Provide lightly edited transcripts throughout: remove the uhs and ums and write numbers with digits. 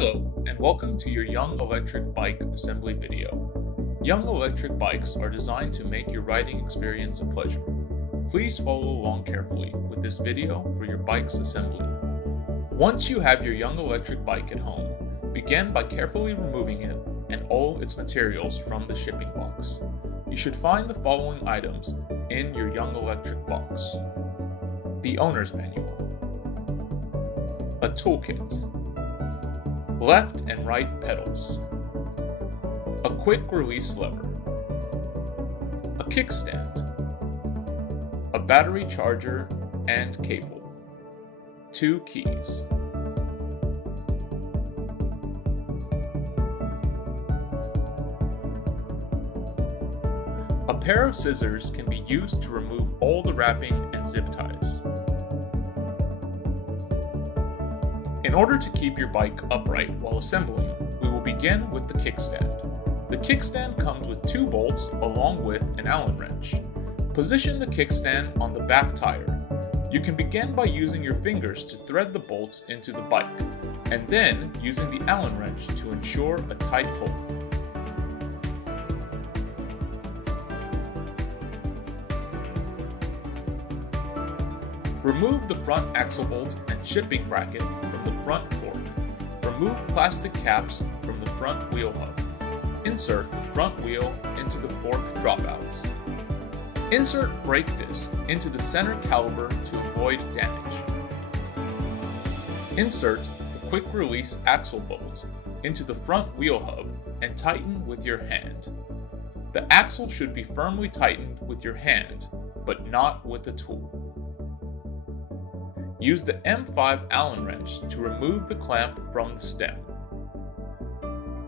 Hello, and welcome to your Young Electric Bike assembly video. Young electric bikes are designed to make your riding experience a pleasure. Please follow along carefully with this video for your bike's assembly. Once you have your Young Electric bike at home, begin by carefully removing it and all its materials from the shipping box. You should find the following items in your Young Electric box: the owner's manual, a toolkit, left and right pedals, a quick release lever, a kickstand, a battery charger and cable, 2 keys. A pair of scissors can be used to remove all the wrapping and zip ties. In order to keep your bike upright while assembling, we will begin with the kickstand. The kickstand comes with 2 bolts along with an Allen wrench. Position the kickstand on the back tire. You can begin by using your fingers to thread the bolts into the bike, and then using the Allen wrench to ensure a tight hold. Remove the front axle bolt and shipping bracket from the front fork. Remove plastic caps from the front wheel hub. Insert the front wheel into the fork dropouts. Insert brake disc into the center caliper to avoid damage. Insert the quick release axle bolt into the front wheel hub and tighten with your hand. The axle should be firmly tightened with your hand, but not with a tool. Use the M5 Allen wrench to remove the clamp from the stem.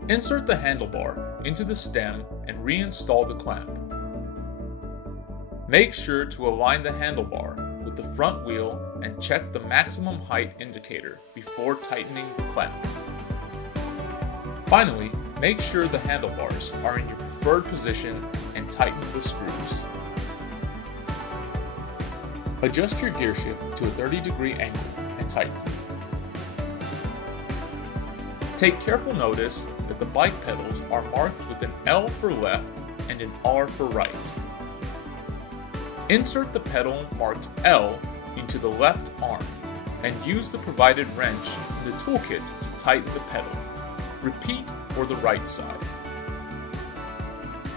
Insert the handlebar into the stem and reinstall the clamp. Make sure to align the handlebar with the front wheel and check the maximum height indicator before tightening the clamp. Finally, make sure the handlebars are in your preferred position and tighten the screws. Adjust your gear shift to a 30-degree angle and tighten. Take careful notice that the bike pedals are marked with an L for left and an R for right. Insert the pedal marked L into the left arm and use the provided wrench in the toolkit to tighten the pedal. Repeat for the right side.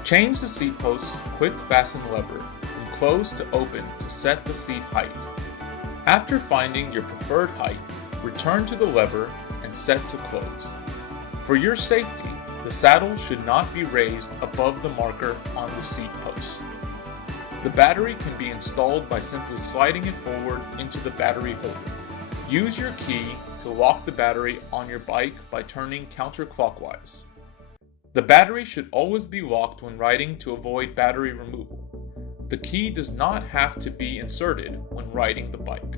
Change the seat post's quick fasten lever from close to open to set the seat height. After finding your preferred height, return to the lever and set to close. For your safety, the saddle should not be raised above the marker on the seat post. The battery can be installed by simply sliding it forward into the battery holder. Use your key to lock the battery on your bike by turning counterclockwise. The battery should always be locked when riding to avoid battery removal. The key does not have to be inserted when riding the bike.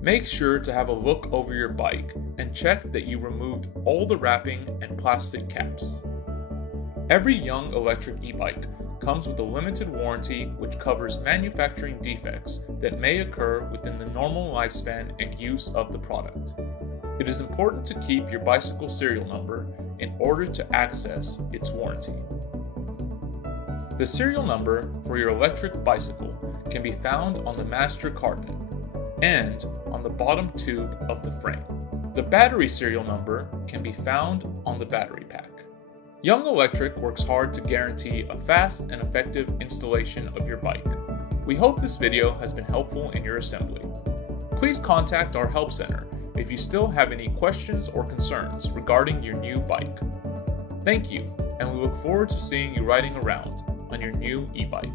Make sure to have a look over your bike and check that you removed all the wrapping and plastic caps. Every Young electric e-bike comes with a limited warranty which covers manufacturing defects that may occur within the normal lifespan and use of the product. It is important to keep your bicycle serial number in order to access its warranty. The serial number for your electric bicycle can be found on the master carton and on the bottom tube of the frame. The battery serial number can be found on the battery pack. Young Electric works hard to guarantee a fast and effective installation of your bike. We hope this video has been helpful in your assembly. Please contact our help center if you still have any questions or concerns regarding your new bike. Thank you, and we look forward to seeing you riding around on your new e-bike.